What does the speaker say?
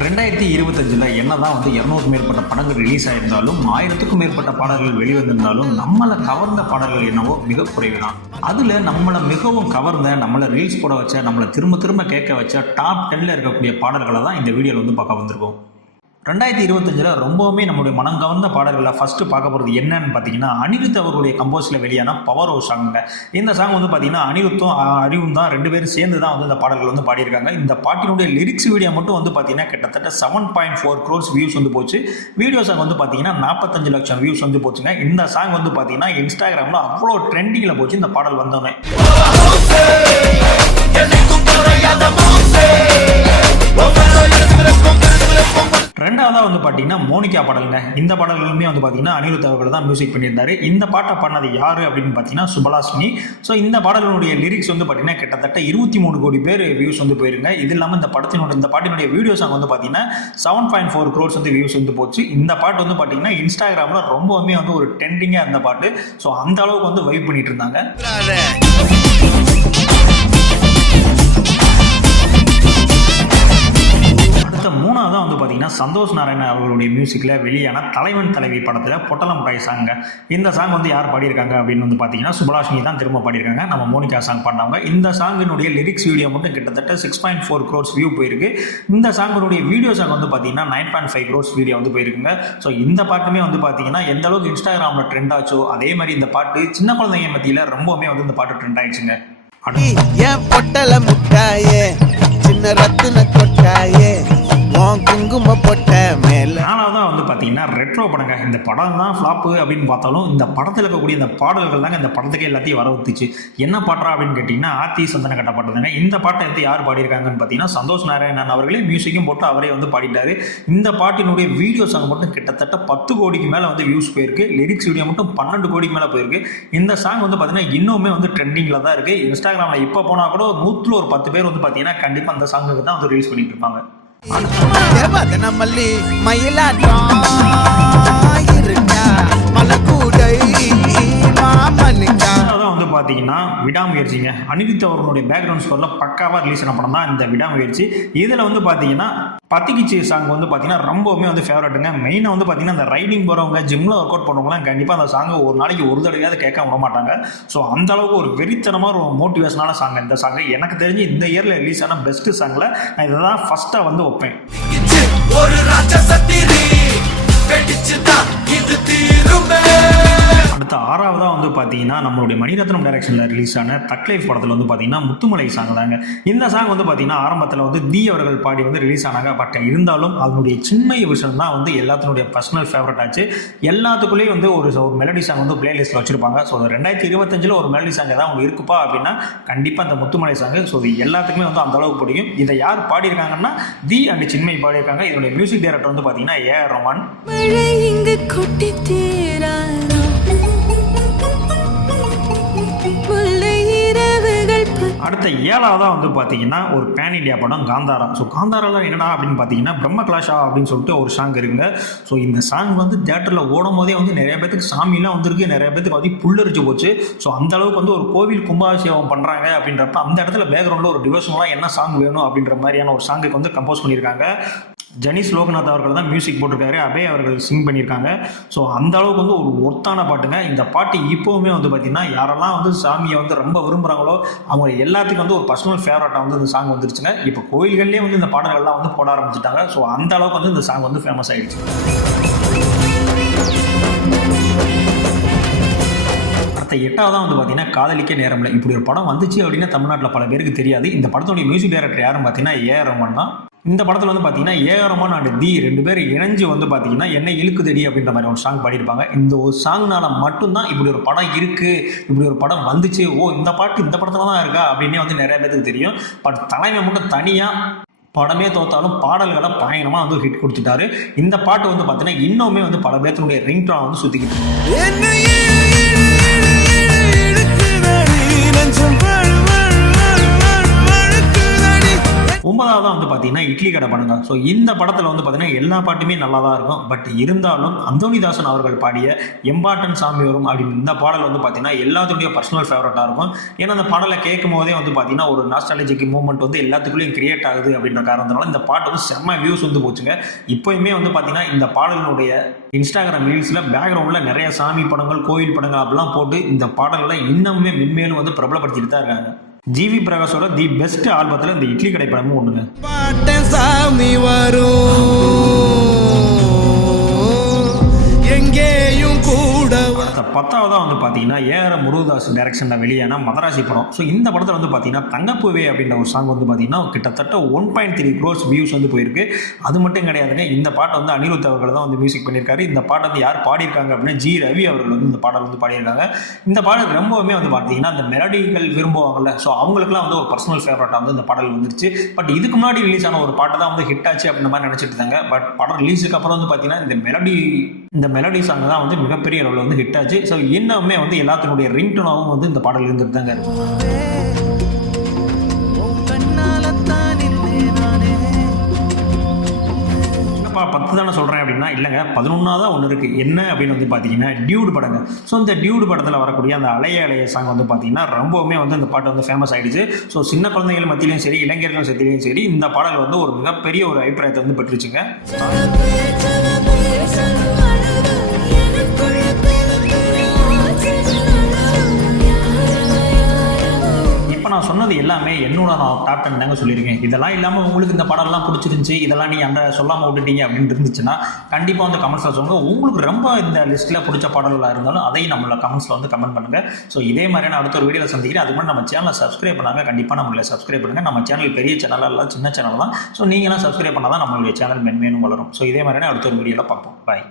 2025 என்னதான் 200க்கும் மேற்பட்ட படங்கள் ரிலீஸ் ஆயிருந்தாலும் 1000க்கும் மேற்பட்ட பாடல்கள் வெளிவந்திருந்தாலும் நம்மளை கவர்ந்த பாடல்கள் என்னவோ மிக குறைவு தான். அதில் நம்மளை மிகவும் கவர்ந்த, நம்மளை ரீல்ஸ் போட வச்ச, நம்மளை திரும்ப திரும்ப கேட்க வச்ச டாப் 10ல் இருக்கக்கூடிய பாடல்களை தான் இந்த வீடியோவில் பார்க்க வந்திருக்கோம். 2025 ரொம்பவுமே நம்மளுடைய மனம் கவர்ந்த பாடல்களில் ஃபஸ்ட்டு பார்க்க போகிறது என்னன்னு பார்த்தீங்கன்னா, அனிருத் அவர்களுடைய கம்போஸில் வெளியான பவர் ஓ சாங்குங்க. இந்த சாங் பார்த்தீங்கன்னா அனிருத்தும் அறிவும் தான் 2 பேரும் சேர்ந்து தான் இந்த பாடல்கள் பாடியிருக்காங்க. இந்த பாட்டினுடைய லிரிக்ஸ் வீடியோ மட்டும் பார்த்தீங்கன்னா கிட்டத்தட்ட 7.4 crores வியூஸ் போச்சு. வீடியோ சாங் பார்த்தீங்கன்னா 45 லட்சம் வியூஸ் போச்சுங்க. இந்த சாங் பார்த்தீங்கன்னா இன்ஸ்டாகிராமில் அவ்வளோ ட்ரெண்டிங்கில் போச்சு இந்த பாடல் வந்தோடனே. ரெண்டாவதாக பார்த்தீங்கன்னா மோனிகா பாடலுங்க. இந்த பாடல்களுமே பார்த்தீங்கன்னா அனிருத் அவர்கள் தான் மியூசிக் பண்ணியிருந்தாரு. இந்த பாட்டை பாடினது யாரு அப்படின்னு பார்த்தீங்கன்னா சுபலாஷ்மி. ஸோ இந்த பாடலுடைய லிரிக்ஸ் பார்த்தீங்கன்னா கிட்டத்தட்ட 23 கோடி பேர் வியூஸ் போயிருங்க. இது இல்லாமல் இந்த பாட்டினுடைய வீடியோ சாங் பார்த்தீங்கன்னா 7.4 crores வியூஸ் போச்சு. இந்த பாட்டு பார்த்தீங்கன்னா இன்ஸ்டாகிராமில் ரொம்பவுமே ஒரு ட்ரெண்டிங்காக இருந்த பாட்டு. ஸோ அந்த அளவுக்கு வைப் பண்ணிட்டு இருந்தாங்க. மூணாவதாக பார்த்தீங்கன்னா சந்தோஷ் நாராயணன் அவர்களுடைய மியூசிக்கில் வெளியான தலைவன் தலைவி படத்தில் பொட்டலம் முட்டாய் சாங்க. இந்த சாங் யார் பாடியிருக்காங்க அப்படின்னு பார்த்தீங்கன்னா சுபலாஷ்மி தான் திரும்ப பாடியிருக்காங்க. நம்ம மோனிகா சாங் பண்ணவங்க. இந்த சாங்கினுடைய லிரிக்ஸ் வீடியோ மட்டும் கிட்டத்தட்ட 6.4 crores வியூ போயிருக்கு. இந்த சாங்கினுடைய வீடியோ சாங் பார்த்தீங்கன்னா 9.5 crores வீடியோ போயிருக்குங்க. ஸோ இந்த பாட்டுமே பார்த்தீங்கன்னா எந்த அளவுக்கு இன்ஸ்டாகிராமில் ட்ரெண்ட் ஆச்சோ அதே மாதிரி இந்த பாட்டு சின்ன குழந்தைங்க மத்தியில் ரொம்பவுமே இந்த பாட்டு ட்ரெண்ட் ஆயிடுச்சுங்க. பொட்டல முட்டாயே சின்ன ரத்தின கொட்டாயே குங்கும பொட்ட மேல. நாலாவதாக பார்த்தீங்கன்னா ரெட்ரோ படங்க. இந்த படம் தான் ஃப்ளாப்பு அப்படின்னு பார்த்தாலும் இந்த படத்தில் இருக்கக்கூடிய இந்த பாடல்கள் தாங்க இந்த படத்துக்கு எல்லாத்தையும் வர ஊத்துச்சு. என்ன பாடுறா அப்படின்னு கேட்டிங்கன்னா ஆத்தி சந்தன கட்ட பாட்டுதாங்க. இந்த பாட்டை யார் பாடியிருக்காங்கன்னு பார்த்தீங்கன்னா சந்தோஷ் நாராயணன் அவர்களே மியூசிக்கும் போட்டு அவரே பாடிட்டாரு. இந்த பாட்டினுடைய வீடியோ சாங் மட்டும் கிட்டத்தட்ட 10 கோடிக்கு மேலே வியூஸ் போயிருக்கு. லிரிக்ஸ் வீடியோ மட்டும் 12 கோடிக்கு மேலே போயிருக்கு. இந்த சாங் பார்த்தீங்கன்னா இன்னுமே ட்ரெண்டிங்கில் தான் இருக்குது. இன்ஸ்டாகிராமில் இப்போ போனால் கூட 100ல் ஒரு 10 பேர் பார்த்தீங்கன்னா கண்டிப்பாக அந்த சாங்குக்கு தான் ரீல்ஸ் பண்ணிட்டு இருப்பாங்க. மல்லி மயிலாட்டம் இருக்கா மலக்கூடை மாமனுக்கா பார்த்தீங்கன்னா விடாமுயற்சிங்க. அனிருத் அவர்களுடைய பேக்ரவுண்ட் ஸ்கோரில் பக்காவாக ரிலீஸ் ஆன படம் தான் இந்த விடாமுயற்சி. இதில் பார்த்தீங்கன்னா பத்திக்கிச்சி சாங் பார்த்தீங்கன்னா ரொம்பவுமே ஃபேவரட்டுங்க. மெயினாக பார்த்தீங்கன்னா அந்த ரைடிங் போகிறவங்க, ஜிம்மில் ஒர்க் அவுட் பண்ணுறவங்களாம் கண்டிப்பாக அந்த சாங்கை ஒரு நாளைக்கு ஒரு தடவையாவது கேட்க விட மாட்டாங்க. ஸோ அந்த அளவுக்கு ஒரு வெறித்தனமாக ஒரு மோட்டிவேஷனான சாங் இந்த சாங். எனக்கு தெரிஞ்சு இந்த இயரில் ரிலீஸ் ஆன பெஸ்ட் சாங்கில் நான் இதை தான் ஃபஸ்ட்டாக வைப்பேன். அடுத்த ஆறாவதாக பார்த்தீங்கன்னா நம்மளுடைய மணிரத்னம் டைரக்ஷனில் ரிலீஸ் ஆன தக் லைஃப் படத்தில் பார்த்தீங்கன்னா முத்துமலை சாங் தாங்க. இந்த சாங் பார்த்தீங்கன்னா ஆரம்பத்தில் தி அவர்கள் பாடி ரிலீஸ் ஆனாங்க. பட் இருந்தாலும் அதனுடைய சின்ன விஷயம் தான் எல்லாத்தினுடைய பர்சனல் ஃபேவரட் ஆச்சு. எல்லாத்துக்குள்ளேயும் ஒரு மெலடி சாங் பிளேலிஸ்ட்டில் வச்சுருப்பாங்க. ஸோ 2025 ஒரு மெலடி சாங் ஏதாவது இருக்குப்பா அப்படின்னா கண்டிப்பாக அந்த முத்துமலை சாங். ஸோ இது எல்லாத்துக்குமே அந்த அளவுக்கு பிடிக்கும். இதை யார் பாடியிருக்காங்கன்னா தி அண்ட் சின்மை பாடியிருக்காங்க. இதனுடைய மியூசிக் டைரக்டர் பார்த்தீங்கன்னா ஏஆர் ரஹ்மான். அடுத்த ஏழாவதாக பார்த்தீங்கன்னா ஒரு பேன் இண்டியா படம் காந்தாரா. ஸோ காந்தாராவில் என்னடா அப்படின்னு பார்த்தீங்கன்னா பிரம்ம கிளாஷா அப்படின்னு சொல்லிட்டு ஒரு சாங் இருக்குங்க. ஸோ இந்த சாங் தியேட்டரில் ஓடும் போதே நிறைய பேருக்கு சாமிலாம் வந்திருக்கு, நிறைய பேருக்கு புல்லரிச்சு போச்சு. ஸோ அந்த அளவுக்கு ஒரு கோவில் கும்பாபிஷேகம் பண்ணுறாங்க அப்படின்றப்ப அந்த இடத்துல பேக்ரவுண்டில் ஒரு டிவோஷனலாக என்ன சாங் வேணும் அப்படின்ற மாதிரியான ஒரு சாங்குக்கு கம்போஸ் பண்ணியிருக்காங்க. ஜெனிஸ் லோகநாத் அவர்கள் தான் மியூசிக் போட்டிருக்காரு. அபய் அவர்கள் சிங் பண்ணியிருக்காங்க. ஸோ அந்த அளவுக்கு ஒரு ஒர்த்தான பாட்டுங்க. இந்த பாட்டு இப்போவுமே பார்த்தீங்கன்னா யாரெல்லாம் சாமியை ரொம்ப விரும்புகிறாங்களோ அவங்க எல்லாத்துக்கும் ஒரு பர்சனல் ஃபேவரட்டாக இந்த சாங் வந்துருச்சுங்க. இப்போ கோயில்கள்லேயே இந்த பாடல்கள்லாம் போட ஆரம்பிச்சிட்டாங்க. ஸோ அந்த அளவுக்கு இந்த சாங் ஃபேமஸ் ஆகிடுச்சு. அடுத்த எட்டாவதாக பார்த்தீங்கன்னா காதலிக்க நேரமில்லை. இப்படி ஒரு படம் வந்துச்சு அப்படின்னா தமிழ்நாட்டில் பல பேருக்கு தெரியாது. இந்த படத்துடைய மியூசிக் டைரக்டர் யாருன்னு பார்த்தீங்கன்னா ஏஆர் ரஹ்மான் தான். இந்த படத்தில் பார்த்தீங்கன்னா ஏஆர் ரஹ்மான் அண்ட் தி 2 பேர் இணைஞ்சு பார்த்தீங்கன்னா என்ன இழுக்குதடி அப்படின்ற மாதிரி ஒரு சாங் பாடியிருப்பாங்க. இந்த ஒரு சாங்னால மட்டும்தான் இப்படி ஒரு படம் இருக்குது, இப்படி ஒரு படம் வந்துச்சு, ஓ இந்த பாட்டு இந்த படத்தில் தான் இருக்கா அப்படின்னே நிறைய பேருக்கு தெரியும். பட் தலைமை மட்டும் தனியாக படமே தோத்தாலும் பாடல்களை பயங்கரமாக ஹிட் கொடுத்துட்டாரு. இந்த பாட்டு பார்த்தீங்கன்னா இன்னுமே பல பேர்த்தினுடைய ரிங் டோன் சுற்றிக்கிட்டு 9வதா வந்து பார்த்தீங்கன்னா இட்லி கடை படங்க. ஸோ இந்த படத்தில் வந்து பார்த்தீங்கன்னா எல்லா பாட்டுமே நல்லா தான் இருக்கும். பட் இருந்தாலும் அந்தோணிதாசன் அவர்கள் பாடிய எம்பாட்டன் சாமி வரும் அப்படின்னு இந்த பாடல் வந்து பார்த்தீங்கன்னா எல்லாத்துடைய பர்சனல் ஃபேவரட்டாக இருக்கும். ஏன்னா அந்த பாடலை கேட்கும் போதே வந்து பார்த்தீங்கன்னா ஒரு நாஸ்டாலஜிக் மூமெண்ட் வந்து எல்லாத்துக்குள்ளேயும் கிரியேட் ஆகுது அப்படின்ற காரணத்தினால இந்த பாட்டு வந்து செம்ம வியூஸ் வந்து போச்சுங்க. இப்போயுமே வந்து பார்த்தீங்கன்னா இந்த பாடலினுடைய இன்ஸ்டாகிராம் ரீல்ஸில் பேக்ரவுண்டில் நிறைய சாமி படங்கள் கோயில் படங்கள் அப்படிலாம் போட்டு இந்த பாடல்களை இன்னுமே மென்மேலும் வந்து பிரபலப்படுத்திட்டு தான் இருக்காங்க. ஜிவி பிரகாஷோட தி பெஸ்ட் ஆல்பத்தில் இந்த இட்லி கடை படமும் ஒன்றுங்க. பாட்டன் சாமி வரும் எங்கேயும் கூட அடுத்த 10வதா வந்து பார்த்தீங்கன்னா ஏஆர் முருகதாஸ் டைரக்ஷனில் வெளியான மதராசி படம். ஸோ இந்த படத்தில் வந்து பார்த்தீங்கன்னா தங்கப்பூவே அப்படின்ற ஒரு சாங் வந்து பார்த்தீங்கன்னா கிட்டத்தட்ட 1.3 crores வியூஸ் வந்து போயிருக்கு. அது மட்டும் கிடையாதுங்க, இந்த பாட்டை வந்து அனிருத் அவர்கள் தான் வந்து மியூசிக் பண்ணியிருக்காரு. இந்த பாட்டை வந்து யார் பாடியிருக்காங்க அப்படின்னா ஜி ரவி அவர்கள் வந்து இந்த பாடல் வந்து பாடியிருக்காங்க. இந்த பாடல் ரொம்பவுமே வந்து பார்த்தீங்கன்னா அந்த மெலடிகள் விரும்புவாங்கல்ல, ஸோ அவங்களுக்குலாம் வந்து ஒரு பர்சனல் ஃபேவரட்டாக வந்து இந்த பாடல் வந்துருச்சு. பட் இதுக்கு முன்னாடி ரிலீஸ் ஆன ஒரு பாட்டு தான் வந்து ஹிட் ஆச்சு அப்படின்ற மாதிரி நினச்சிட்டு இருந்தாங்க. பட் படம் ரிலீஸுக்கு அப்புறம் வந்து பார்த்தீங்கன்னா இந்த மெலடி சாங் தான் வந்து மிகப்பெரிய அளவில் வந்து ஹிட் ஆச்சு. ஸோ இன்னுமே வந்து எல்லாத்தினுடைய ரிங்டோனாகவும் வந்து இந்த பாடல் இருந்துட்டு தாங்க இருக்கு. என்னப்பா 10 தானே சொல்கிறேன் அப்படின்னா இல்லைங்க, 11வதா ஒன்று இருக்குது. என்ன அப்படின்னு வந்து பார்த்தீங்கன்னா டியூடு படங்க. ஸோ இந்த டியூடு படத்தில் வரக்கூடிய அந்த அலைய சாங் வந்து பார்த்தீங்கன்னா ரொம்பவுமே வந்து இந்த பாட்டு வந்து ஃபேமஸ் ஆகிடுச்சு. ஸோ சின்ன குழந்தைகள் மத்தியிலையும் சரி இளைஞர்கள் மத்தியிலையும் சரி இந்த பாடல் வந்து ஒரு மிகப்பெரிய ஒரு அபிப்பிராயத்தை வந்து பெற்றுச்சுங்க. நான் சொன்னது எல்லாமே என்னோட டாப் 10 தாங்க சொல்லியிருக்கேன். இதெல்லாம் இல்லாமல் உங்களுக்கு இந்த படம்லாம் பிடிச்சிருந்துச்சு, இதெல்லாம் நீங்கள் அந்த சொல்லாமல் விட்டுட்டீங்க அப்படின்னு இருந்துச்சுன்னா கண்டிப்பாக வந்து கமெண்ட்ஸில் சொல்லுங்கள். உங்களுக்கு ரொம்ப இந்த லிஸ்ட்டில் பிடிச்ச பாடல்களாக இருந்தாலும் அதையும் நம்மள கமெண்ட்ஸில் வந்து கமெண்ட் பண்ணுங்கள். ஸோ இதே மாதிரியான அடுத்த ஒரு வீடியோவில் சந்திக்கிறேன். அதுக்கு முன்னாடி நம்ம சேனலை சப்ஸ்கிரைப் பண்ணாங்க, கண்டிப்பாக நம்மளை சப்ஸ்கிரைப் பண்ணுங்கள். நம்ம சேனல் பெரிய சேனலாக இல்லை, சின்ன சேனல் தான். ஸோ நீங்களாம் சப்ஸ்கிரைப் பண்ணால் தான் நம்மளுடைய சேனல் மென்மேலும் வளரும். ஸோ இதே மாதிரியான அடுத்த ஒரு வீடியோவில் பார்ப்போம். பாய்.